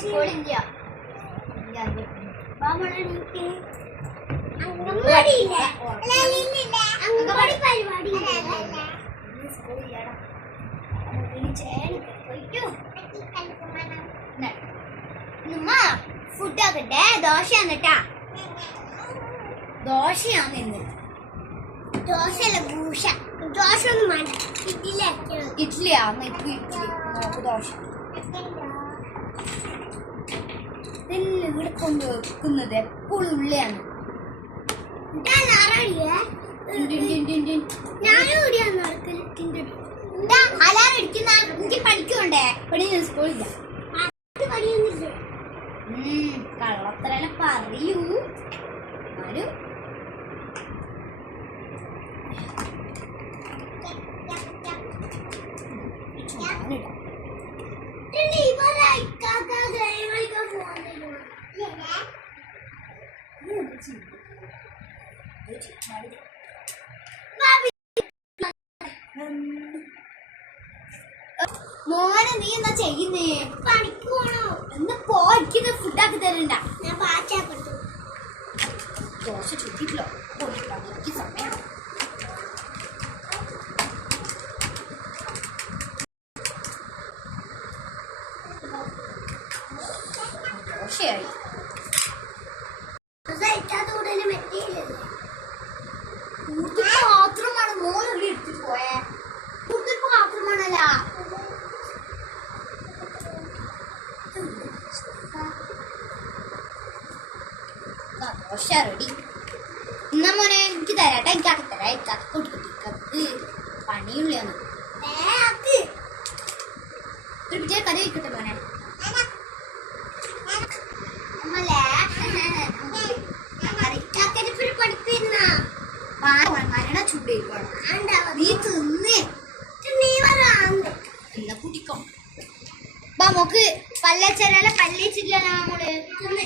സ്കൂളില്ല ഫുഡ് ആക്കട്ടെ. ദോശയാണ് കേട്ടാ, ദോശയാണ് ഇന്ന്. ദോശയല്ല ഭൂഷ. ദോശ ഒന്നും വേണ്ട, ഇഡ്ഡലിയാണ്. ഇഡ്ഡലി നോക്ക് ദോശ ഇവിടെ കൊണ്ട് വെക്കുന്നത് എപ്പോഴും ഉള്ളിയാണ്. അലാറം അടിക്കുന്ന എനിക്ക് പഠിക്കണ്ടേ? പണി സ്കൂളില്ല. കള്ളത്തരെല്ലാം പറയൂ. ആരും മോനെ നീ എന്താ ചെയ്യുന്നേ? പണിക്ക് പോണോ? എന്ന് പോയിക്കുന്ന ഫുഡാക്കി തരണ്ട. ഞാൻ പാച്ചാപ്പെടുത്തു. ദോശ ചുറ്റിട്ടില്ലോ, എനിക്ക് സമയം. ദോശയായി പാത്രമാണ് മോനൊരു എടുത്തിട്ട് പോയേ. കൂടുതൽ പാത്രമാണല്ല. ദോശ റെഡി. എന്നാ മോനെ എനിക്ക് തരാട്ടെ, എനിക്കാക്കി തരാം. എനിക്കാക്കി കൊടുക്കട്ടെ, പണിയുള്ളതാണ്. കഥ വയ്ക്കട്ടെ മോനെ. മരണ ചൂട് നീ തിന്ന് എന്നാ കുടിക്കോ. മോക്ക് പല്ലച്ചരല്ല പല്ലിച്ചില്ല മോള് തിന്ന്.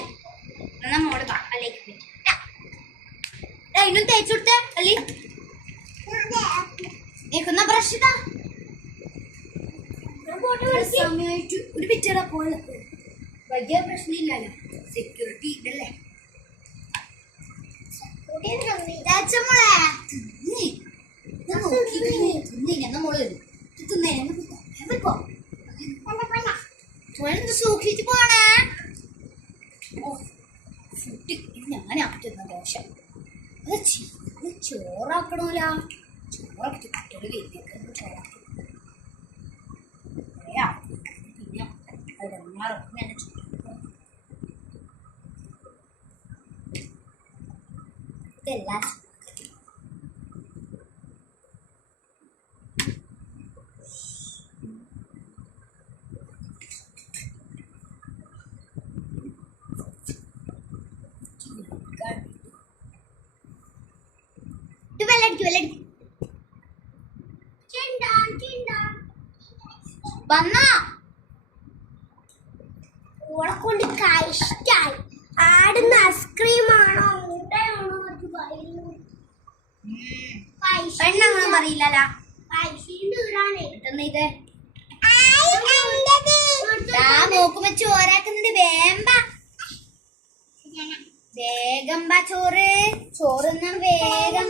എന്നാ മോള് പല്ലേക്ക് ഇന്നും തേച്ചു കൊടുത്തേ അല്ലേ? എനിക്കൊന്ന ബ്രഷ് ഇതാ. സമയമായിട്ട് ഒരു പിറ്റേടാ പോലെ വലിയ പ്രശ്നമില്ലല്ലോ. സെക്യൂരിറ്റി ഇതല്ലേ. സൂക്ഷിച്ചു പോണേ. ഫുഡ് ഞാൻ ആക്കുന്ന ദോശ അത് ചോറാക്കണോല. ചോറാക്കി കുട്ടികൾ വേദിയൊക്കെ ചോറാക്കി പിന്നെ ഇടങ്ങാറൊക്കെ ഇതെല്ലാം വന്നാ ഓളെ കൊണ്ട് കഴിഷ്ടായി. ആടുന്ന ഐസ്ക്രീമാണോ മുട്ടയാണോ പെണ്ണങ്ങനെ പറയില്ലല്ലോ. നോക്കുമ്പോ ചോറാക്കുന്നുണ്ട്. വേഗം ചോറ് ചോറ് വേഗം